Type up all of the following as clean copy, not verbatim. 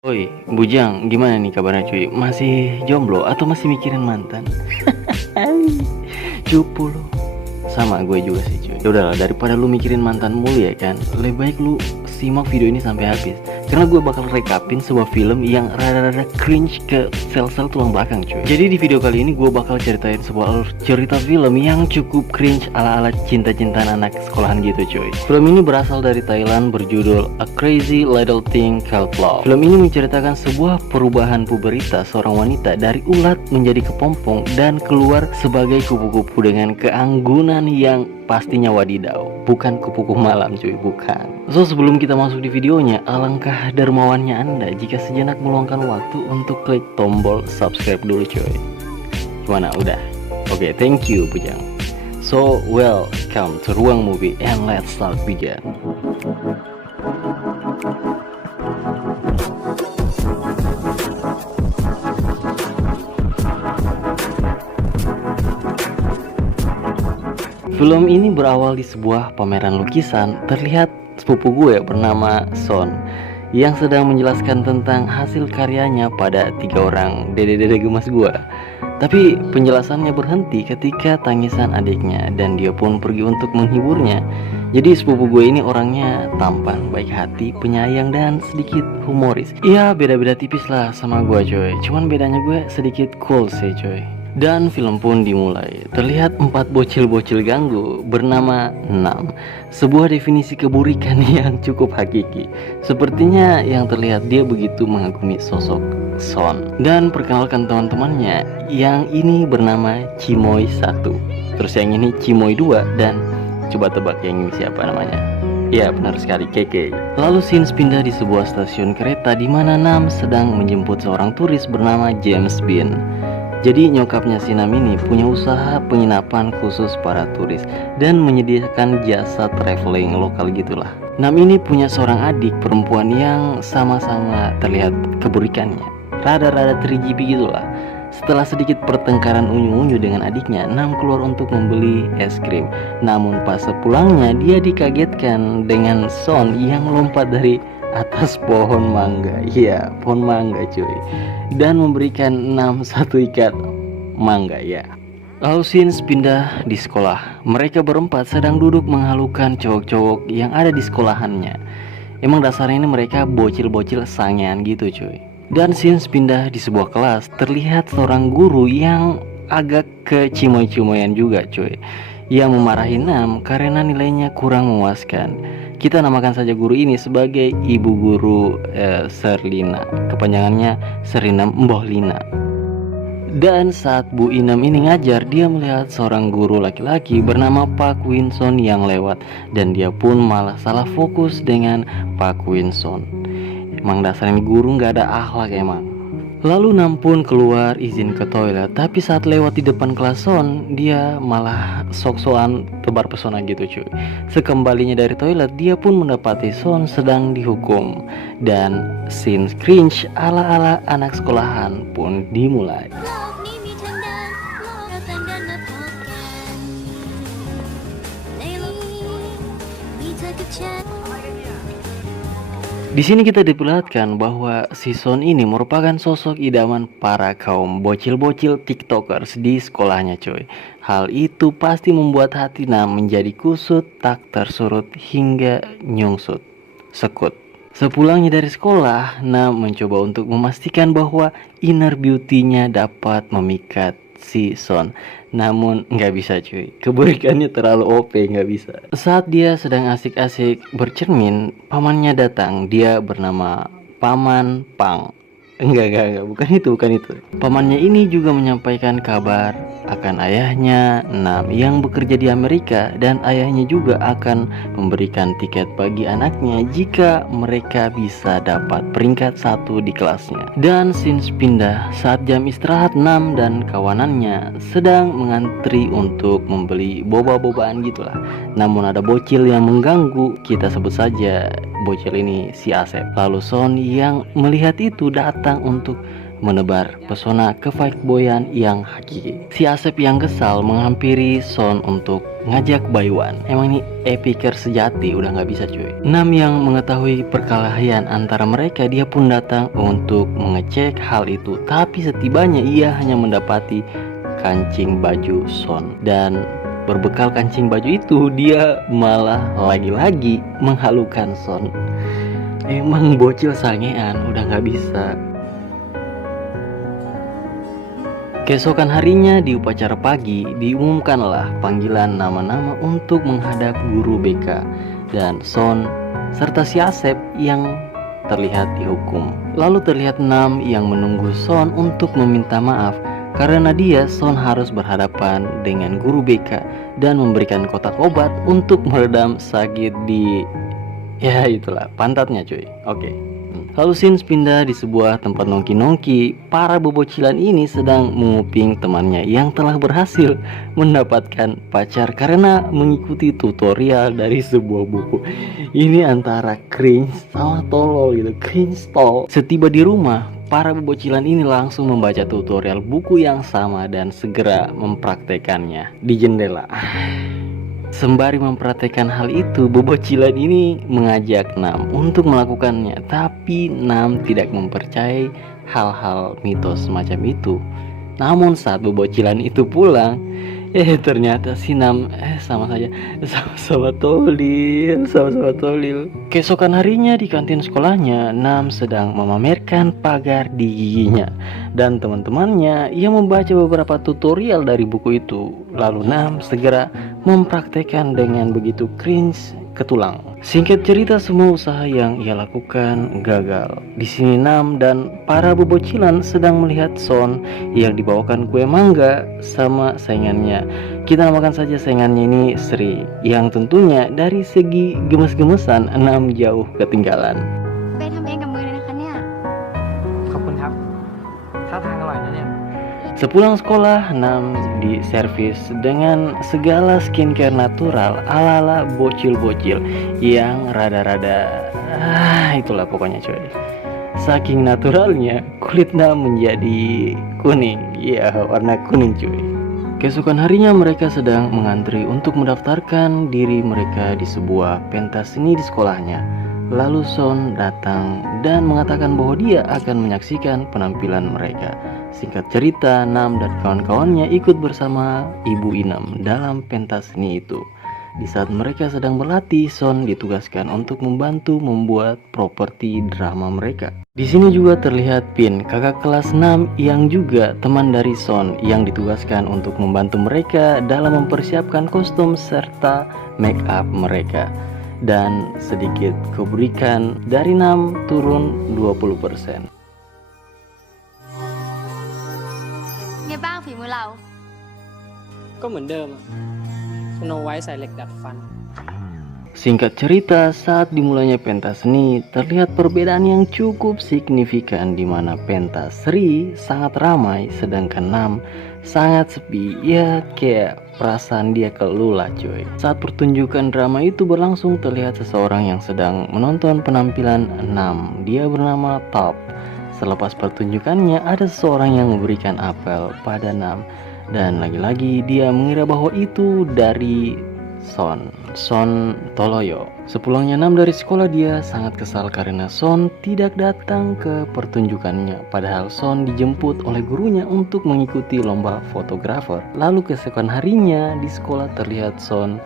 Oi, Bujang, gimana nih kabarnya cuy? Masih jomblo atau masih mikirin mantan? Cupu lu. Sama gue juga sih cuy. Ya udahlah, daripada lu mikirin mantan mulu ya kan, lebih baik lu simak video ini sampai habis. Karena gue bakal rekapin sebuah film yang rada-rada cringe ke sel-sel tulang belakang cuy. Jadi di video kali ini gue bakal ceritain sebuah cerita film yang cukup cringe ala-ala cinta-cintaan anak sekolahan gitu cuy. Film ini berasal dari Thailand, berjudul A Crazy Little Thing Called Love. Film ini menceritakan sebuah perubahan pubertas seorang wanita dari ulat menjadi kepompong dan keluar sebagai kupu-kupu dengan keanggunan yang pastinya wadidaw. Bukan kupu-kupu malam cuy, bukan. So sebelum kita masuk di videonya, alangkah dermawannya Anda jika sejenak meluangkan waktu untuk klik tombol subscribe dulu cuy. Gimana, udah? Oke, thank you Bujang. So welcome to Ruang Movie and let's start begin. Film ini berawal di sebuah pameran lukisan. Terlihat sepupu gue bernama Son yang sedang menjelaskan tentang hasil karyanya pada 3 orang dede-dede gemas gue. Tapi penjelasannya berhenti ketika tangisan adiknya dan dia pun pergi untuk menghiburnya. Jadi sepupu gue ini orangnya tampan, baik hati, penyayang, dan sedikit humoris. Iya, beda-beda tipis lah sama gue coy. Cuman bedanya gue sedikit cool sih coy. Dan film pun dimulai. Terlihat 4 bocil-bocil ganggu bernama Nam. Sebuah definisi keburikan yang cukup hakiki. Sepertinya yang terlihat dia begitu mengagumi sosok Son. Dan perkenalkan teman-temannya. Yang ini bernama Cimoy 1, terus yang ini Cimoy 2, dan coba tebak yang ini siapa namanya? Ya, benar sekali, Keke. Lalu scenes pindah di sebuah stasiun kereta di mana Nam sedang menjemput seorang turis bernama James Bean. Jadi nyokapnya si Nam ini punya usaha penginapan khusus para turis dan menyediakan jasa traveling lokal gitulah. Nam ini punya seorang adik perempuan yang sama-sama terlihat keburikannya. Rada-rada 3GP gitulah. Setelah sedikit pertengkaran unyu-unyu dengan adiknya, Nam keluar untuk membeli es krim. Namun pas sepulangnya dia dikagetkan dengan Son yang melompat dari atas pohon mangga. Iya, pohon mangga cuy. Dan memberikan Nam 1 ikat mangga ya. Lalu scenes pindah di sekolah. Mereka berempat sedang duduk menghalukan cowok-cowok yang ada di sekolahannya. Emang dasarnya ini mereka bocil-bocil sangean gitu cuy. Dan scenes pindah di sebuah kelas. Terlihat seorang guru yang agak kecimoy-cimoyan juga cuy, yang memarahi Nam karena nilainya kurang memuaskan. Kita namakan saja guru ini sebagai Ibu Guru Serlina. Kepanjangannya Serina Mbah Lina. Dan saat Bu Inam ini ngajar, dia melihat seorang guru laki-laki bernama Pak Winson yang lewat. Dan dia pun malah salah fokus dengan Pak Winson. Emang dasarnya guru gak ada akhlak emang. Lalu Nam pun keluar izin ke toilet. Tapi saat lewat di depan kelas Son, dia malah sok-sokan tebar pesona gitu cuy. Sekembalinya dari toilet, dia pun mendapati Son sedang dihukum. Dan scene cringe ala-ala anak sekolahan pun dimulai. Di sini kita diperlihatkan bahwa si Son ini merupakan sosok idaman para kaum bocil-bocil tiktokers di sekolahnya coy. Hal itu pasti membuat hati Nam menjadi kusut tak tersurut hingga nyungsut sekut. Sepulangnya dari sekolah, Nam mencoba untuk memastikan bahwa inner beauty-nya dapat memikat si Son. Namun nggak bisa cuy, keburikannya terlalu OP, nggak bisa. Saat dia sedang asik-asik bercermin, pamannya datang. Dia bernama Paman Pang. Enggak, bukan itu. Pamannya ini juga menyampaikan kabar akan ayahnya Nam yang bekerja di Amerika, dan ayahnya juga akan memberikan tiket bagi anaknya jika mereka bisa dapat peringkat 1 di kelasnya. Dan scenes pindah saat jam istirahat. Nam dan kawanannya sedang mengantri untuk membeli boba-bobaan gitulah. Namun ada bocil yang mengganggu, kita sebut saja bocil ini si Asep. Lalu Son yang melihat itu datang untuk menebar pesona kefuckboyan yang hakiki. Si Asep yang kesal menghampiri Son untuk ngajak Baywan. Emang ini epiker sejati, udah nggak bisa cuy. Nam yang mengetahui perkelahian antara mereka, dia pun datang untuk mengecek hal itu. Tapi setibanya ia hanya mendapati kancing baju Son, dan berbekal kancing baju itu dia malah lagi-lagi menghalukan Son. Emang bocil sangean, udah nggak bisa. Keesokan harinya di upacara pagi diumumkanlah panggilan nama-nama untuk menghadap guru BK dan Son serta si Asep yang terlihat dihukum. Lalu terlihat Nam yang menunggu Son untuk meminta maaf karena dia Son harus berhadapan dengan guru BK dan memberikan kotak obat untuk meredam sakit di itulah pantatnya cuy. Oke. Lalu scenes pindah di sebuah tempat nongki-nongki. Para bebocilan ini sedang menguping temannya yang telah berhasil mendapatkan pacar karena mengikuti tutorial dari sebuah buku. Ini antara cringe sama tolol gitu, cringe tol. Setiba di rumah, para bebocilan ini langsung membaca tutorial buku yang sama dan segera mempraktekannya di jendela. Sembari mempraktekkan hal itu, bebocilan ini mengajak Nam untuk melakukannya, tapi Nam tidak mempercayai hal-hal mitos semacam itu. Namun saat bebocilan itu pulang, ternyata si Nam sama-sama tolil. Keesokan harinya di kantin sekolahnya, Nam sedang memamerkan pagar di giginya dan teman-temannya ia membaca beberapa tutorial dari buku itu. Lalu Nam segera mempraktekkan dengan begitu cringe ke tulang. Singkat cerita, semua usaha yang ia lakukan gagal. Di sini Nam dan para bebocilan sedang melihat Son yang dibawakan kue mangga sama saingannya. Kita namakan saja saingannya ini Sri, yang tentunya dari segi gemes-gemesan Nam jauh ketinggalan. ไปทำเองกับมือเลยนะคะเนี่ย ขอบคุณครับท่าทางอร่อยนะเนี่ย Sepulang sekolah, Nam diservis dengan segala skincare natural ala-ala bocil-bocil yang rada-rada itulah pokoknya coy. Saking naturalnya, kulit Nam menjadi kuning. Warna kuning cuy. Keesokan harinya mereka sedang mengantri untuk mendaftarkan diri mereka di sebuah pentas seni di sekolahnya. Lalu Son datang dan mengatakan bahwa dia akan menyaksikan penampilan mereka. Singkat cerita, Nam dan kawan-kawannya ikut bersama Ibu Inem dalam pentas seni itu. Di saat mereka sedang berlatih, Son ditugaskan untuk membantu membuat properti drama mereka. Di sini juga terlihat Pin, kakak kelas Nam yang juga teman dari Son, yang ditugaskan untuk membantu mereka dalam mempersiapkan kostum serta make up mereka. Dan sedikit keberikan dari Nam turun 20%. ไงบ้างฝีมือเรา ก็เหมือนเดิมสโนไวท์ใส่เหล็กดัดฟัน Singkat cerita, saat dimulainya pentas seni, terlihat perbedaan yang cukup signifikan di mana pentas Sri sangat ramai sedangkan Nam sangat sepi. Ya kayak perasaan dia kelula cuy. Saat pertunjukan drama itu berlangsung, terlihat seseorang yang sedang menonton penampilan Nam. Dia bernama Top. Selepas pertunjukannya, ada seseorang yang memberikan apel pada Nam, dan lagi-lagi dia mengira bahwa itu dari Son Toloyo. Sepulangnya Nam dari sekolah, dia sangat kesal karena Son tidak datang ke pertunjukannya, padahal Son dijemput oleh gurunya untuk mengikuti lomba fotografer. Lalu keesokan harinya di sekolah terlihat Son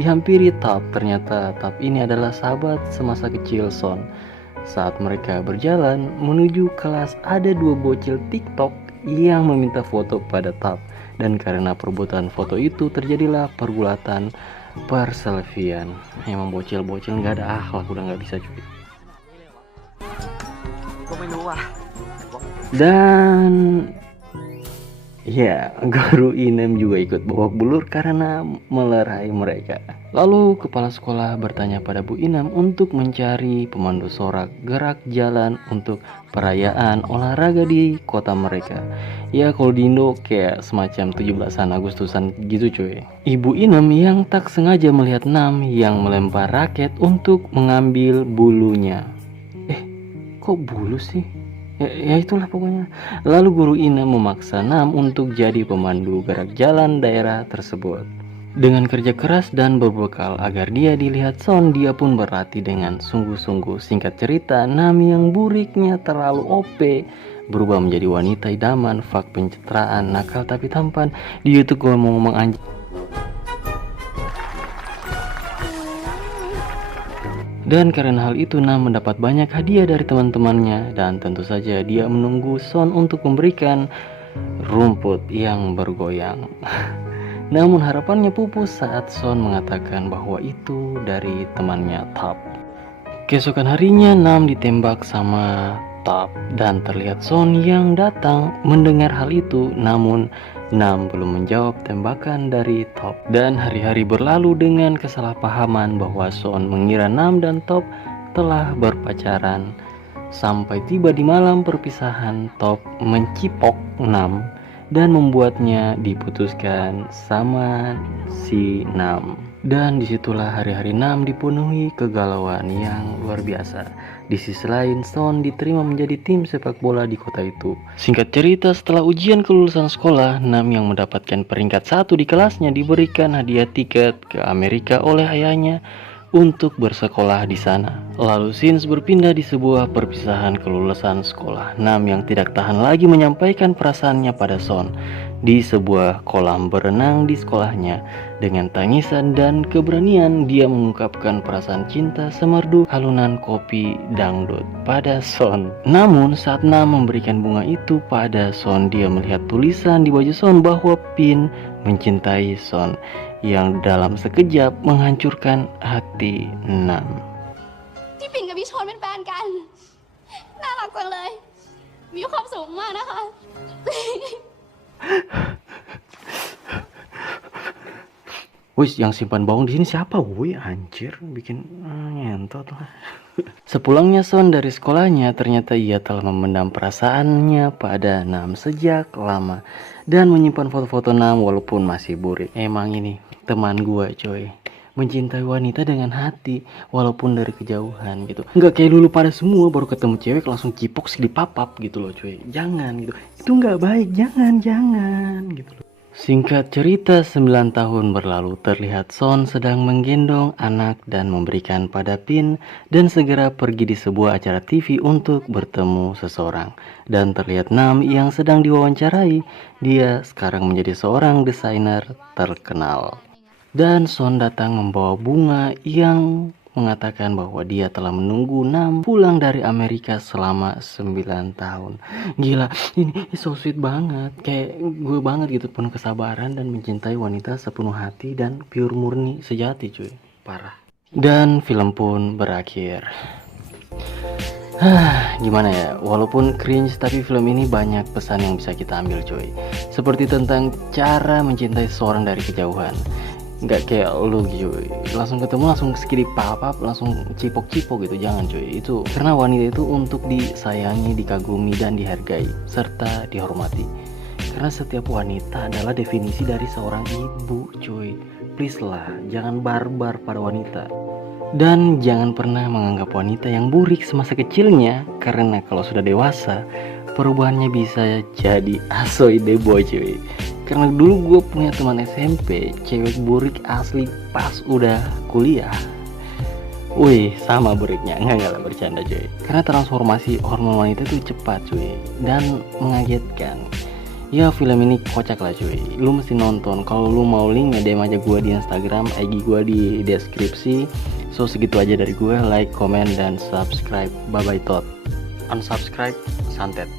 dihampiri Tap. Ternyata Tap ini adalah sahabat semasa kecil Son. Saat mereka berjalan menuju kelas, ada dua bocil TikTok yang meminta foto pada Tap, dan karena perebutan foto itu terjadilah pergulatan perselfian. Emang bocil-bocil nggak ada akhlak, udah nggak bisa cuy. ก็ไม่รู้ว่ะ Dan ya, guru Inem juga ikut babak belur karena melerai mereka. Lalu kepala sekolah bertanya pada Bu Inem untuk mencari pemandu sorak gerak jalan untuk perayaan olahraga di kota mereka. Ya kalau di Indo kayak semacam 17-an Agustusan gitu cuy. Ibu Inem yang tak sengaja melihat Nam yang melempar raket untuk mengambil bulunya. Kok bulu sih? Ya itulah pokoknya. Lalu guru Inem memaksa Nam untuk jadi pemandu gerak jalan daerah tersebut. Dengan kerja keras dan berbekal agar dia dilihat Son, dia pun berlatih dengan sungguh-sungguh. Singkat cerita, Nam yang buriknya terlalu OP berubah menjadi wanita idaman, fak pencitraan, nakal tapi tampan. Di YouTube gue mau ngomong anjing. Dan karena hal itu Nam mendapat banyak hadiah dari teman-temannya, dan tentu saja dia menunggu Son untuk memberikan rumput yang bergoyang. Namun harapannya pupus saat Son mengatakan bahwa itu dari temannya Top. Keesokan harinya Nam ditembak sama Top dan terlihat Son yang datang mendengar hal itu, namun Nam belum menjawab tembakan dari Top. Dan hari-hari berlalu dengan kesalahpahaman bahwa Son mengira Nam dan Top telah berpacaran. Sampai tiba di malam perpisahan, Top mencipok Nam dan membuatnya diputuskan sama si Nam. Dan disitulah hari-hari Nam dipenuhi kegalauan yang luar biasa. Di sisi lain, Son diterima menjadi tim sepak bola di kota itu. Singkat cerita, setelah ujian kelulusan sekolah, Nam yang mendapatkan peringkat 1 di kelasnya diberikan hadiah tiket ke Amerika oleh ayahnya untuk bersekolah di sana. Lalu scenes berpindah di sebuah perpisahan kelulusan sekolah. Nam yang tidak tahan lagi menyampaikan perasaannya pada Son di sebuah kolam berenang di sekolahnya. Dengan tangisan dan keberanian dia mengungkapkan perasaan cinta semerdu alunan kopi dangdut pada Son. Namun saat Nam memberikan bunga itu pada Son, dia melihat tulisan di baju Son bahwa Pin mencintai Son, yang dalam sekejap menghancurkan hati Nam. พี่ปิ่นกับพี่ชนเป็นแฟนกัน น่ารักจังเลย มีความสุขมากนะคะ Wih, yang simpan bawang di sini siapa? Wih, anjir, bikin ngentot lah. Sepulangnya Son dari sekolahnya, ternyata ia telah memendam perasaannya pada Nam sejak lama dan menyimpan foto-foto Nam walaupun masih burik. Emang ini teman gua, coy, mencintai wanita dengan hati walaupun dari kejauhan gitu. Nggak kayak dulu pada semua baru ketemu cewek langsung cipok di papap gitu loh, coy. Jangan gitu. Itu nggak baik, jangan gitu loh. Singkat cerita, 9 tahun berlalu, terlihat Son sedang menggendong anak dan memberikan pada Pin dan segera pergi di sebuah acara TV untuk bertemu seseorang. Dan terlihat Nam yang sedang diwawancarai, dia sekarang menjadi seorang desainer terkenal. Dan Son datang membawa bunga yang mengatakan bahwa dia telah menunggu Nam pulang dari Amerika selama 9 tahun. Gila, ini so sweet banget. Kayak gue banget gitu, penuh kesabaran dan mencintai wanita sepenuh hati dan pure murni sejati, cuy. Parah. Dan film pun berakhir. Gimana ya, walaupun cringe tapi film ini banyak pesan yang bisa kita ambil, cuy. Seperti tentang cara mencintai seseorang dari kejauhan. Nggak kayak lu cuy, langsung ketemu langsung skidip papap, langsung cipok-cipok gitu, jangan cuy. Itu karena wanita itu untuk disayangi, dikagumi dan dihargai serta dihormati. Karena setiap wanita adalah definisi dari seorang ibu, cuy. Please lah, jangan barbar pada wanita. Dan jangan pernah menganggap wanita yang burik semasa kecilnya, karena kalau sudah dewasa perubahannya bisa jadi asoy deboy, cuy. Karena dulu gue punya teman SMP, cewek burik asli pas udah kuliah. Wih, sama buriknya, enggak lah, bercanda cuy. Karena transformasi hormon wanita itu cepat cuy, dan mengagetkan. Ya film ini kocak lah cuy, lu mesti nonton. Kalau lu mau link, DM aja gue di Instagram, IG gue di deskripsi. So segitu aja dari gue, like, comment, dan subscribe. Bye bye tot. Unsubscribe, santet.